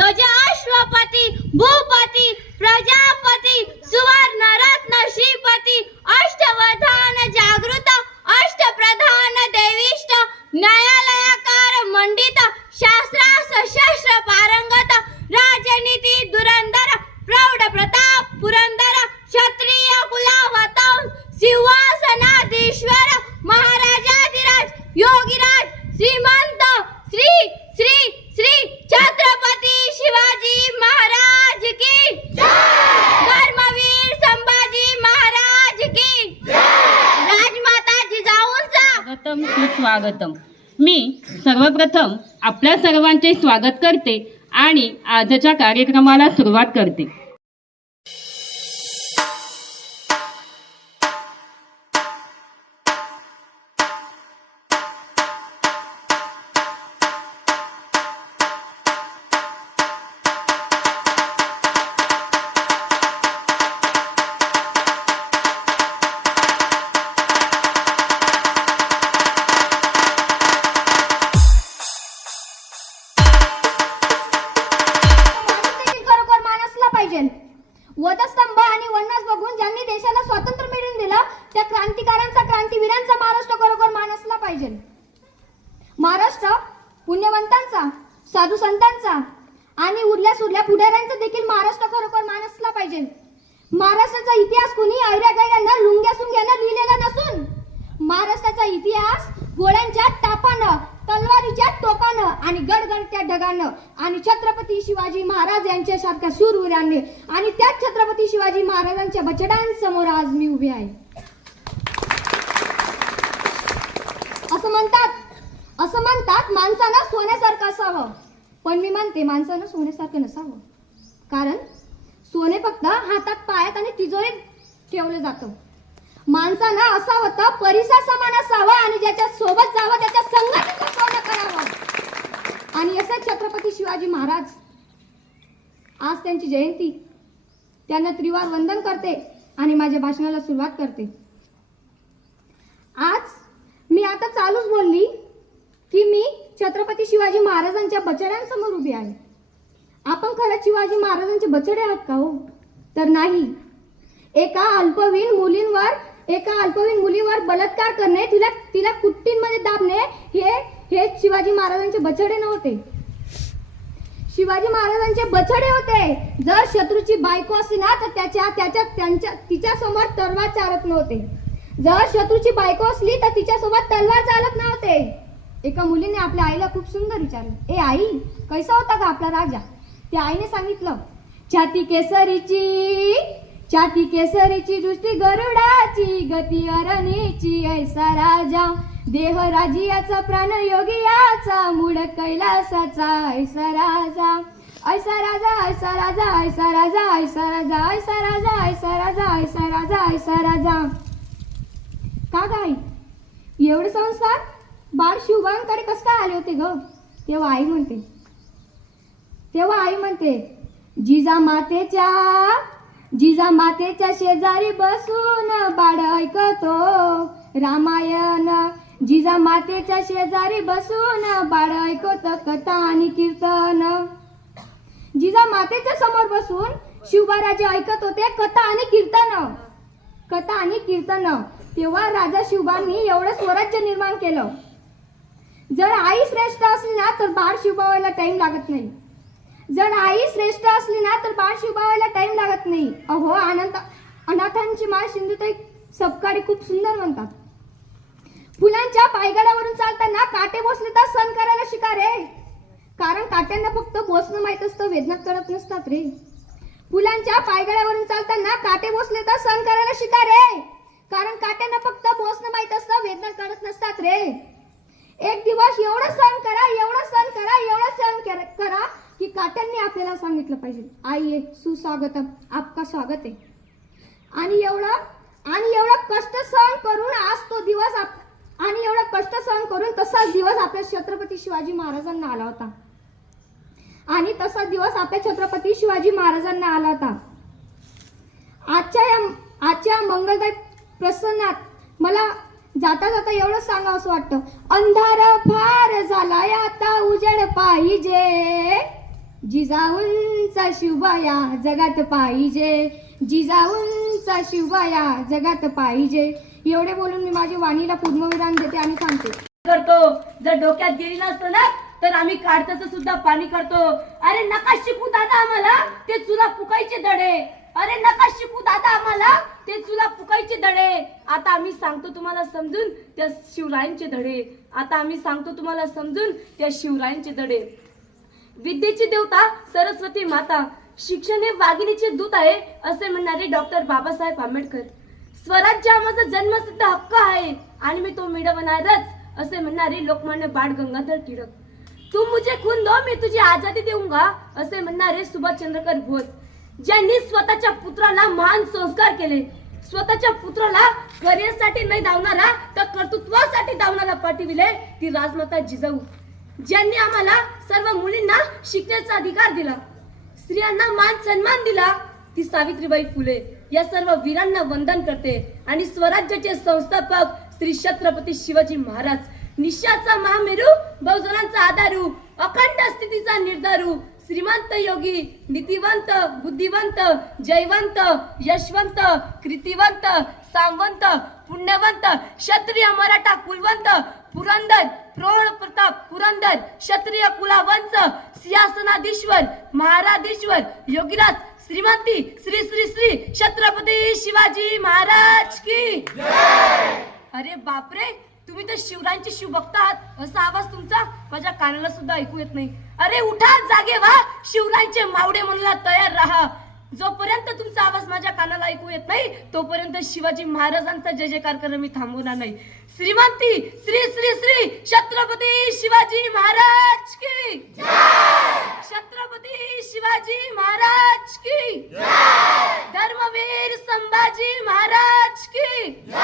गजाश्वपती भूपती प्रजापती सुवर्ण रत्न श्रीपती अष्टवधान जागृत अष्टप्रधान देविष्ट न्यायालयकार मंडित शास्त्रास शस्त्र पारंगत राजनीती धुरंधर प्रौढ प्रताप पुरंदर क्षत्रिय कुलावतंस सिंहासनाधीश्वर महाराजाधिराज योगीराज श्रीमंत श्री श्री श्री छत्रपती शिवाजी महाराज की जय, धर्मवीर संभाजी महाराज की जय, राजमाता जिजाऊंचा स्वागतम सुस्वागतम। मी सर्वप्रथम आपल्या सर्वांचे स्वागत करते आणि आजच्या कार्यक्रमाला सुरुवात करते। वधस्तंभ आणि वनवास बघून ज्यांनी देशाला स्वातंत्र्य मिळवून दिलं त्या क्रांतिकारांचा क्रांतीवीरांचा महाराष्ट्र खरोखर मान असला पाहिजे। महाराष्ट्र पुण्यवंतांचा साधू संतांचा आणि उरल्या सुरल्या पुढाऱ्यांचा देखील महाराष्ट्र खरोखर मान असला पाहिजे। महाराष्ट्राचा इतिहास कोणी ऐऱ्या-गैऱ्यानं लुंग्या सुंग्यानं लिहिलेला नसून महाराष्ट्राचा इतिहास गोळ्यांच्या तापानं तलवारीच्या टोकानं आणि गडगडत्या ढगानं आणि छत्रपती शिवाजी महाराज यांच्यासारख्या शूरवीरांनी आणि त्याच छत्रपती शिवाजी महाराजांच्या बछड्यांसमोर आज मी उभे आहे। असं म्हणतात माणसानं सोन्यासारखं असावं, पण मी म्हणते माणसानं सोन्यासारखं नसावं, कारण सोने फक्त हातात पायात आणि तिजोरीत ठेवलं जातं। माणसानं असावं तर परिसा समान असावं आणि ज्याच्या सोबत जावं त्याच्या संगतीचं सोनं करावं। आणि असं छत्रपती शिवाजी महाराज आज त्यांची जयंती, त्यांना त्रिवार वंदन करते आणि माझ्या भाषणाला सुरुवात करते। आज मी आता चालूच बोलली की मी छत्रपती शिवाजी महाराजांच्या बछड्यांसमोर उभी आहे। आपण खरंच शिवाजी महाराजांचे बछडे आहात का हो? तर नाही। एका अल्पवयीन मुलीवर बलात्कार करणे, तिला कुट्टींमध्ये दाबणे हे शिवाजी महाराजांचे बछडे नव्हते। शिवाजी महाराजांचे बछडे होते जर शत्रूची बायको असली ना तर तिच्या समोर तलवार चालत नव्हते। जर शत्रूची बायको असली तर तिच्यासोबत तलवार चालत नव्हते। एका मुलीने आपल्या आईला खूप सुंदर विचारलं, ए आई, कैसा होता का आपला राजा? त्या आईने सांगितलं, छाती केसरीची दृष्टी गरुडाची गती अरणीची ऐसा राजा देह राजियाचा प्राण योगियाचा मूळ कैलासाचा ऐसा राजा ऐसा राजा ऐसा राजा ऐसा राजा ऐसा राजा ऐसा राजा ऐसा राजा ऐसा राजा ऐसा राजा। का गाई एवढे संस्कार बाळ शिवबांकडे कसं काय आले होते ग? तेव्हा आई म्हणते जिजामातेच्या शेजारी बसून बाळ ऐकतो रामायण। जिजामातेच्या शेजारी बसून बाळ ऐकतो कथा आणि कीर्तन। जिजामातेच्या समोर बसून शिवबाराजे ऐकत होते कथा आणि कीर्तन। तेव्हा राजा शिवबांनी एवढं स्वराज्य निर्माण केलं। जर आई श्रेष्ठ असली ना तर बाळ शिवबावायला टाइम लागत नाही। अहो अनाथांची माळ सिंधुताई सपकाळी खूप सुंदर म्हणतात, फुलांच्या पायगड्यावरून चालताना काटे बसले तर सण करायला शिका रे, कारण काट्यांना फक्त बसणं माहित असतं, वेदना कळत नसतात रे। फुलांच्या पायगड्यावरून चालताना काटे बसले तर सण करायला शिका रे, कारण काट्यांना फक्त बसणं माहित असतं, वेदना कळत नसतात रे। एक दिवस एवढं सहन करा की काट्यांनी आपल्याला सांगितलं पाहिजे, आइए सुस्वागतम, आपका स्वागत आहे। आणि एवढा कष्ट सहन करून तसाच दिवस आपल्या छत्रपती शिवाजी महाराजांना आला होता। आजच्या मंगलदायी प्रसंगात मला जाता जाता एवढं सांगावंसं वाटतं, अंधार फार झालाय आता उजेड पाहिजे, जिजाऊंचा शिवबाया जगात पाहिजे, जिजाऊंचा शिवबाया जगात पाहिजे. एवढे बोलून मी माझी वाणीला पूर्णविराम देते आणि सांगते. करतो जर डोक्यात गेली नसतं ना तर आम्ही काढताच सुद्धा पाणी करतो. अरे नका शिकू दादा आम्हाला ते चुला फुकायचे धडे. अरे नका शिकू दादा आम्हाला ते चुला फुकायचे धडे. आता आम्ही सांगतो तुम्हाला समजून त्या शिवरायांचे धडे. आता आम्ही सांगतो तुम्हाला समजून त्या शिवरायांचे धडे. विद्येची देवता सरस्वती माता, शिक्षण हे वाघिणीचे दूत आहे असे म्हणणारे डॉक्टर बाबासाहेब आंबेडकर. स्वराज्य हा माझा जन्मसिद्ध हक्क आहे आणि मी तो मिळवणारच असे म्हणणारे लोकमान्य बाळ गंगाधर टिळक. तू मुझे खून दो मैं तुझे आजादी देऊंगा असे म्हणणारे सुभाषचंद्र बोस. ज्यांनी स्वतःच्या पुत्राला महान संस्कार केले, स्वतःच्या पुत्राला करिअरसाठी नाही धावणारा तर कर्तृत्वासाठी धावणारा पाठविले ती राजमाता जिजाऊ. ज्यांनी आम्हाला सर्व मुलींना शिकण्याचा अधिकार दिला, स्त्रियांना मान सन्मान दिला ती सावित्रीबाई फुले. या सर्व वीरांना वंदन करते आणि स्वराज्याचे संस्थापक श्री छत्रपती शिवाजी महाराज, निश्चयाचा महामेरू, बहुजनांचा आधारू, अखंड स्थितीचा निर्धारू, श्रीमंत योगी, नीतिवंत, बुद्धिवंत, जयवंत, यशवंत, कृतिवंत, सामवंत, पुण्यवंत, क्षत्रिय मराठा कुलवंत, पुरंदर, प्रौढ प्रताप पुरंदर, क्षत्रिय कुलावंत, सिंहासनाधीश्वर, महाराधीश्वर, योगीराज, श्रीमंती, श्री श्री श्री छत्रपती शिवाजी महाराज की जय. अरे बापरे, तुम्ही तर शिवरायांचे शिवभक्त आहात असा आवाज तुमचा माझ्या कानाला सुद्धा ऐकू येत नाही. अरे उठा, जागे व्हा, शिवरायांचे मावडे म्हणून तयार राहा. जोपर्यंत तुमचा आवाज माझ्या कानाला ऐकू येत नाही तोपर्यंत शिवाजी महाराजांचा जय जयकार करणं मी थांबवणार नाही. श्रीमंती, श्री श्री श्री छत्रपती शिवाजी महाराज की जय. छत्रपती शिवाजी महाराज की जय. धर्मवीर संभाजी महाराज की जय.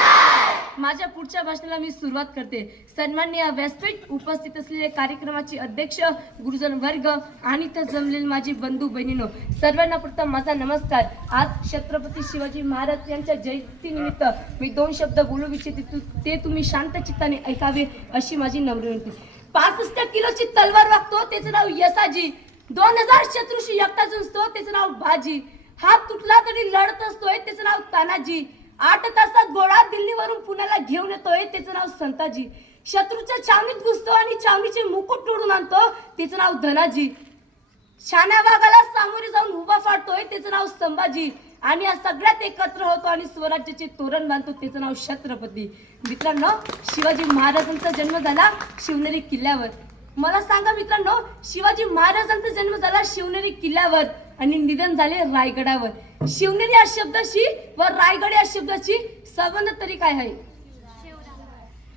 माझ्या पुढच्या भाषणाला मी सुरुवात करते. सन्माननीय व्यासपीठ, उपस्थित असलेले कार्यक्रमाचे अध्यक्ष, गुरुजन वर्ग आणि तर जमलेले माझी बंधू बहिणीनो, सर्वांना प्रथम माझा नमस्कार. आज छत्रपती शिवाजी महाराज यांच्या जयंतीनिमित्त मी 2 शब्द बोलू इच्छिते, ते तुम्ही शांत चित्ताने ऐकावे अशी माझी नम्र विनंती. 65 किलोची तलवार वागतो त्याचं नाव यसाजी, 2000 शत्रूशी एकटा झुंजतो त्याचं नाव बाजी, हात तुटला तरी लढत असतोय त्याचं नाव तानाजी, 8 तासात घोडा दिल्लीवरून पुण्याला घेऊन येतोय त्याचं नाव संताजी, शत्रूच्या छावणीत घुसतो आणि छावणीचे मुकुट तोडून आणतो त्याचं नाव धनाजी, शाण्या वाघाला सामोरे जाऊन उभा फाडतोय त्याचं नाव संभाजी आणि या सगळ्यात एकत्र होतो आणि स्वराज्याचे तोरण बांधतो त्याचं नाव छत्रपती. मित्रांनो, शिवाजी महाराजांचा जन्म झाला शिवनेरी किल्ल्यावर. मला सांगा मित्रांनो, शिवाजी महाराजांचा जन्म झाला शिवनेरी किल्ल्यावर आणि निधन झाले रायगडावर. शिवनेरी या शब्दाशी व रायगड या शब्दाशी संबंध तरी काय आहे?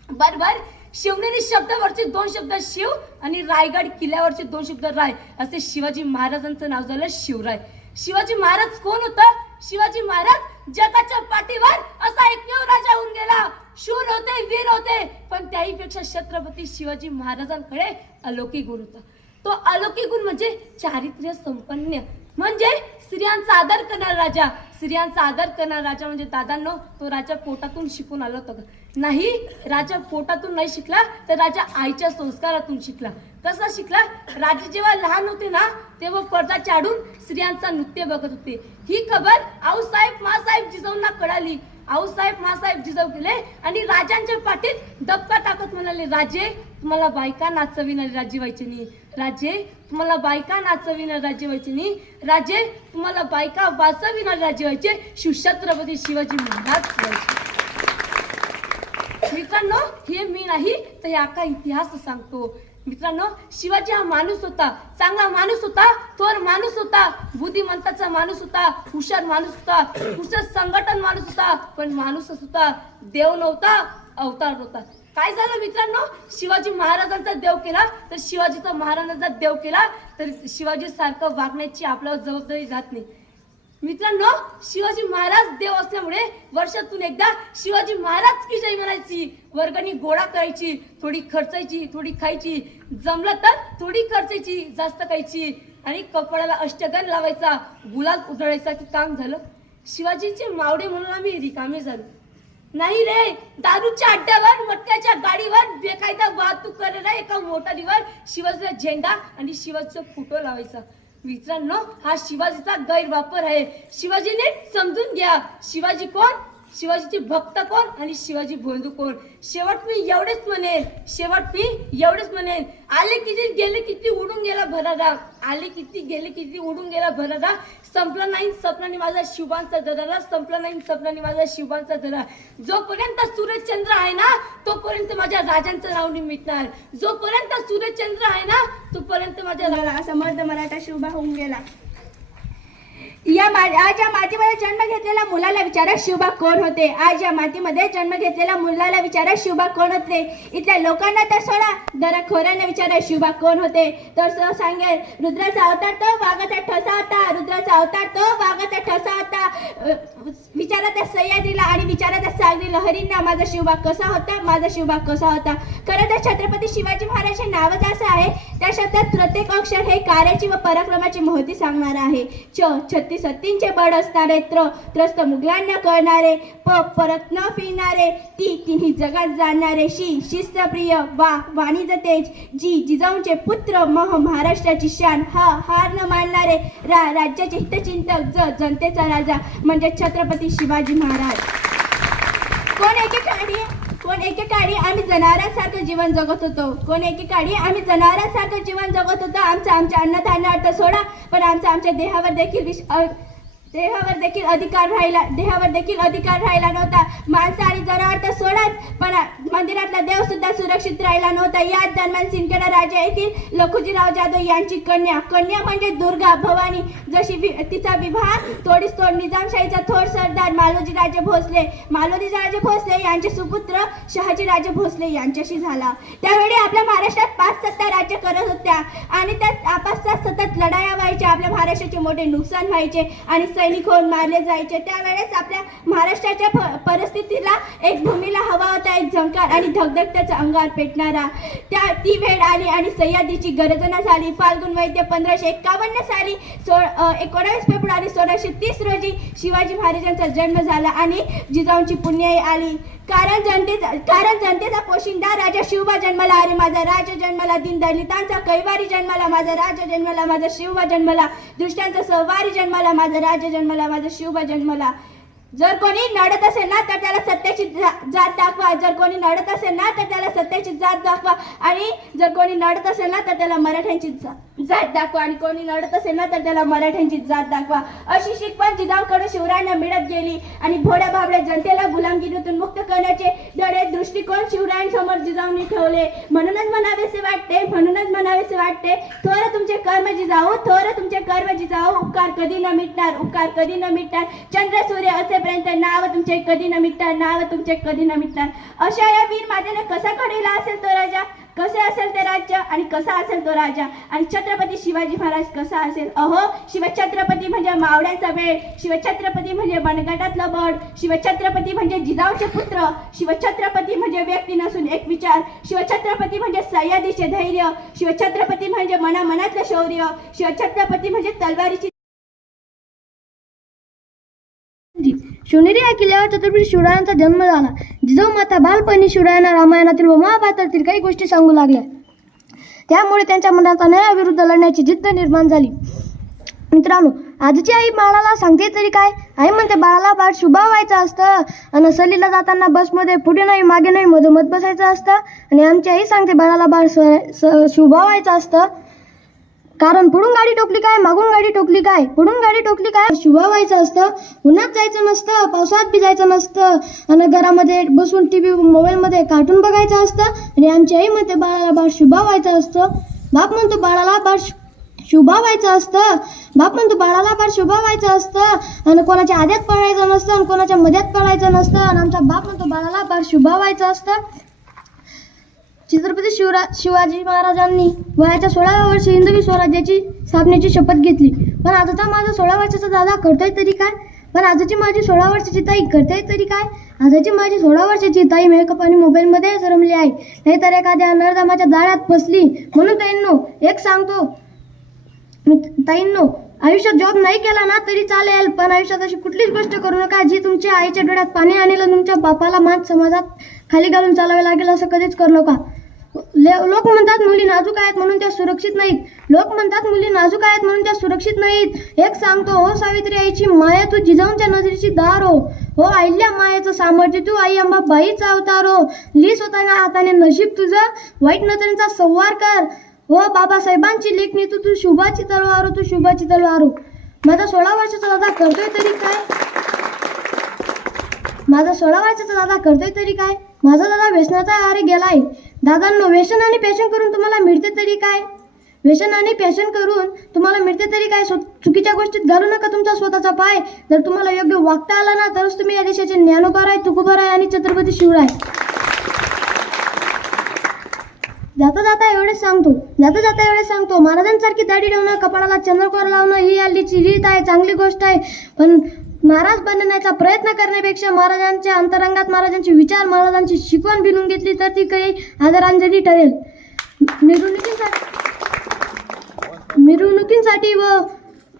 बरोबर, शिवनेरी शब्दावरचे 2 शब्द शिव आणि रायगड किल्ल्यावरचे 2 शब्द राय, असे शिवाजी महाराजांचं नाव झालं शिवराय. शिवाजी महाराज कोण होता? शिवाजी महाराज जगाच्या पाठीवर असा एकमेव राजा होऊन गेला. शूर होते, वीर होते, पण त्याहीपेक्षा छत्रपती शिवाजी महाराजांकडे अलौकिक गुण होता. तो अलौकिक गुण म्हणजे चारित्र्य संपन्न, म्हणजे स्त्रियांचा आदर करणारा राजा. स्त्रियांचा आदर करणारा राजा म्हणजे दादांनो, तो राजा पोटातून शिकून आला होता का? नाही, राजा पोटातून नाही शिकला तर राजा आईच्या संस्कारातून शिकला. कसा शिकला? राजे जेव्हा लहान होते ना तेव्हा पडदा चाडून स्त्रियांचा नृत्य बघत होते. ही खबर आऊसाहेब मासाहेब जिजाऊंना कळाली. आऊसाहेब मासाहेब जिजाऊ गेले आणि राजांच्या पाठीत दबका टाकत म्हणाले, राजे तुम्हाला बायका नाचविणारे राज्य व्हायचे नाही. राजे तुम्हाला बायका नाचविणारे राज्य व्हायचे नाही. राजे तुम्हाला बायका वाचविणारे राज्य व्हायचे. शिवछत्रपती शिवाजी महाराज व्हायचे. मित्रांनो, हे मी नाही तर हे अख्खा इतिहास सांगतो. मित्रांनो, शिवाजी हा माणूस होता, चांगला माणूस होता, थोर माणूस होता, बुद्धिमंताचा माणूस होता, हुशार माणूस होता, हुशार संघटन माणूस होता, पण माणूसच होता, देव नव्हता, अवतार होता. काय झालं मित्रांनो? शिवाजी महाराजांचा देव केला तर शिवाजीचा महाराजांचा देव केला तर शिवाजी सारखं वागण्याची आपल्यावर जबाबदारी राहत नाही. मित्रांनो, शिवाजी महाराज देव असल्यामुळे वर्षातून एकदा शिवाजी महाराज की जय म्हणायची, वर्गणी गोळा करायची, थोडी खर्चायची, थोडी खायची, जमलं तर थोडी खर्चायची, जास्त खायची आणि कपड्याला अष्टगंध लावायचा, गुलाल उधळायचा की काम झालं. शिवाजीचे मावडे म्हणून आम्ही रिकामे झालो. नाही रे, दारूच्या अड्ड्यावर, मटक्याच्या गाडीवर बेकायदा वाहतूक करणाऱ्या एका मोटारीवर शिवाजीचा झेंडा आणि शिवाजीचा फोटो लावायचा. मित्रांनो, हा शिवाजीचा गैरवापर आहे. शिवाजी नीट समजून घ्या. शिवाजी कोण, शिवाजीचे भक्त कोण आणि शिवाजी बंधू कोण. शेवट मी एवढेच म्हणेन, आले किती गेले किती उडून गेला भरारा, आले किती गेले किती उडून गेला भरारा. संपला नाही स्वप्नाने माझा शिवांचा दरारा, संपला नाही स्वप्नाने माझा शिवांचा दरारा. जोपर्यंत सूर्यचंद्र आहे ना तोपर्यंत माझ्या राजांचं नाव नाही मिटणार. जोपर्यंत सूर्यचंद्र आहे ना तोपर्यंत माझ्या समर्थ मराठा शिवबा होऊन गेला. आज या मातीमध्ये जन्म घेतलेल्या मुलाला विचारा शिवबा कोण होते. आज या मातीमध्ये जन्म घेतलेल्या मुलाला विचारा शिवबा कोण होते. इथल्या लोकांना तर सोडा, दराखोऱ्यांना विचारा शिवबा कोण होते. तर सांगेल रुद्राचा अवतार तो वाघाचा ठसा होता, रुद्राचा अवतार तो वाघाचा ठसा होता. विचारा त्या सह्याद्रीला आणि विचारा त्या सागरी लहरींना माझा शिवबा कसा होता, माझा शिवबा कसा होता. खरं तर छत्रपती शिवाजी महाराज हे नावच असं आहे, त्या शब्दात प्रत्येक अक्षर हे कार्याची व पराक्रमाची महती सांगणार आहे. छत्तीस हत्तींचे बळ असणारे, त्रस्त मुघलांना कळणारे, परत न फिरणारे, तिन्ही जगात जाणणारे, शिस्तप्रिय वाणीचं तेज, जिजाऊंचे पुत्र, महाराष्ट्राची शान, हार न मानणारे, राज्याचे हितचिंतक, जनतेचा राजा म्हणजे छत्रपती शिवाजी महाराज. कोण एकेकाळी आम्ही जनावरांसारखं जीवन जगत होतो. आमच्या अन्नधान्यावर तर सोडा, पण आमच्या देहावर देखील अधिकार राहिला नव्हता. माणसं आणि जनावर तर सोडाच, पण मंदिरातला देव सुद्धा सुरक्षित राहिला नव्हता. याच दरम्यान सिंदखेडा राजा येथील लखुजीराव जाधव यांची कन्या म्हणजे दुर्गा भवानी, जशी तिचा विवाह तोडीस तोड निजामशाहीचा थोर सरदार मालोजीराजे भोसले यांचे सुपुत्र शहाजीराजे भोसले यांच्याशी झाला. त्यावेळी आपल्या महाराष्ट्रात 5 सत्ता राज्य करत होत्या आणि त्या आपापसात सतत लढाया व्हायच्या. आपल्या महाराष्ट्राचे मोठे नुकसान व्हायचे आणि सैनिक होऊन मारले जायचे. त्यावेळेस आपल्या महाराष्ट्राच्या परिस्थितीला एक भूमीला हवा होता, एक झंकार आणि धगधगत्याचा अंगार पेटणारा. ती वेळ आली आणि सह्याद्रीची गर्जना झाली. फाल्गुन वैद्य 1551 साली 19 फेब्रुवारी 1630 रोजी शिवाजी महाराजांचा जन्म झाला आणि जिजाऊंची पुण्याई आली. कारण जनतेचा पोशिंदा राजा शिवबा जन्मला, अरे माझा राजा जन्मला. दीनदलितांचा कैवारी जन्मला, माझा राजा जन्मला, माझा शिवबा जन्मला. दुष्टांचा सहवारी जन्मला, माझा राजा जन्मला, माझा शिवबा जन्मला. जर कोणी नडत असेल ना तर त्याला सत्याची जात दाखवा. आणि जर कोणी नडत असेल ना तर त्याला मराठ्यांची जात दाखवा. आणि कोणी नडत असेल ना तर त्याला मराठ्यांची जात दाखवा. अशी शिकवण जिजाऊकडे शिवरायांना मिळत गेली आणि भोड्या भाबड्या जनतेला गुलामगिरीतून मुक्त करण्याचे धडे दृष्टिकोन शिवरायांसमोर जिजाऊंनी ठेवले. म्हणूनच म्हणावेसे वाटते थोर तुमचे कर्म जिजाऊ, उपकार कधी न मिटणार. चंद्र सूर्य असेपर्यंत नाव तुमचे कधी न मिटणार. अशा या वीर मातेने कसा घडविला असेल तो राजा, कसे असेल ते राज्य आणि कसा असेल तो राजा, आणि छत्रपती शिवाजी महाराज कसा असेल. अहो, शिवछत्रपती म्हणजे मावळ्यांचा वेळ, शिवछत्रपती म्हणजे बनगटातलं बळ, शिवछत्रपती म्हणजे जिजाऊचे पुत्र, शिवछत्रपती म्हणजे व्यक्ती नसून एक विचार, शिवछत्रपती म्हणजे सह्याद्रीचे धैर्य, शिवछत्रपती म्हणजे मनामनातलं शौर्य, शिवछत्रपती म्हणजे तलवारीची. शिवनेरी या किल्ल्यावर छत्रपती शिवरायांचा जन्म झाला. जिजाऊ माता बालपणी शिवरायांना रामायणातील व महाभारतातील काही गोष्टी सांगू लागल्या. त्यामुळे त्यांच्या मनात अन्यायाविरुद्ध लढण्याची जिद्द निर्माण झाली. मित्रांनो, आजची आई बाळाला सांगते तरी काय. आई म्हणते बाळाला बाळ शुभा व्हायचं असतं आणि सहलीला जाताना बसमध्ये पुढे नाही मागे नाही मधोमध बसायचं असतं. आणि आमची आई सांगते बाळाला बाळ शुभा व्हायचं असतं, कारण पुढून गाडी टोकली काय, मागून गाडी टोकली काय, पुढून गाडी टोकली काय. शुभा व्हायचं असतं, उन्हात जायचं नसतं, पावसात भिजायचं नसतं आणि घरामध्ये बसून TV मोबाईलमध्ये कार्टून बघायचं असतं. आणि आमची आई म्हणते बाळाला बाळ शुभा व्हायचं असतं. बाप म्हणतो बाळाला बाळ शुभा व्हायचं असतं आणि कोणाच्या आद्यात पडायचं नसतं आणि कोणाच्या मध्यात पडायचं नसतं. आणि आमचा बाप म्हणतो बाळाला बाळ शुभा व्हायचं असतं. छत्रपती शिवाजी महाराजांनी वयाच्या 16व्या वर्षी हिंदवी स्वराज्याची स्थापनेची शपथ घेतली. पण आजचा माझा 16 वर्षाचा दादा करतोय तरी काय. आजची माझी 16 वर्षाची ताई करते तरी काय. आजची माझी 16 वर्षाची ताई मेकअप आणि मोबाईलमध्ये रमली आहे, नाहीतर एखाद्या नरदमाच्या जाळ्यात फसली. म्हणून ताईंनो एक सांगतो, आयुष्यात जॉब नाही केला ना तरी चालेल, पण आयुष्यात अशी कुठलीच गोष्ट करू नका जी तुमच्या आईच्या डोळ्यात पाणी आणेल. तुमच्या बापाला मान समाजात खाली घालून चालावे लागेल असं कधीच करू नका. लोक म्हणतात मुली नाजूक आहेत म्हणून त्या सुरक्षित नाहीत. लोक म्हणतात मुली नाजूक आहेत म्हणून त्या सुरक्षित नाहीत. एक सांगतो, हो सावित्री आईची माया तू जिजाऊंच्या नजरेची दार हो. हो अहिल्या मायाचं सामर्थ्य तू आई अंबाबाईचा अवतार हो. ली स्वतःच्या हाताने नशीब तुझं, वाईट नजरेचा संवार कर. हो बाबासाहेबांची लेखणी तू शुभाची तलवार हो, तू शुभाची तलवार हो. माझा 16 वर्षाचा दादा करतोय तरी काय? माझा 16 वर्षाचा दादा करतोय तरी काय? माझा दादा व्यसनाचा आहारी गेलाय. दादांनो, व्यसन आणि पॅशन करून तुम्हाला मिळते तरी काय? व्यसन आणि पॅशन करून तुम्हाला मिळते तरी काय? चुकीच्या गोष्टीत घालू नका तुमचा स्वतःचा पाय. जर तुम्हाला योग्य वागता आला ना तरच तुम्ही या देशाचे ज्ञानोबा आहे, तुकोबा आहे आणि छत्रपती शिवराय. जाता जाता एवढेच सांगतो महाराजांसारखी दाढी ठेवणं, कपाळाला चंद्रकोर लावणं ही हल्लीची रीत आहे, चांगली गोष्ट आहे. पण महाराज बनण्याचा प्रयत्न करण्यापेक्षा महाराजांच्या अंतरंगात महाराजांचे विचार, महाराजांची शिकवण भिनून घेतली तर ती काही आदरांजली ठरेल. मिरवणुकींसाठी व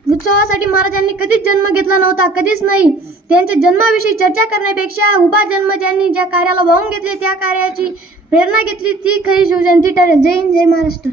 उत्सवासाठी महाराजांनी कधीच जन्म घेतला नव्हता, कधीच नाही. त्यांच्या जन्माविषयी चर्चा करण्यापेक्षा उभा जन्म ज्यांनी ज्या कार्याला वाहून घेतले त्या कार्याची प्रेरणा घेतली ती खरी शिवजयंती ठरेल. जय हिंद, जय महाराष्ट्र.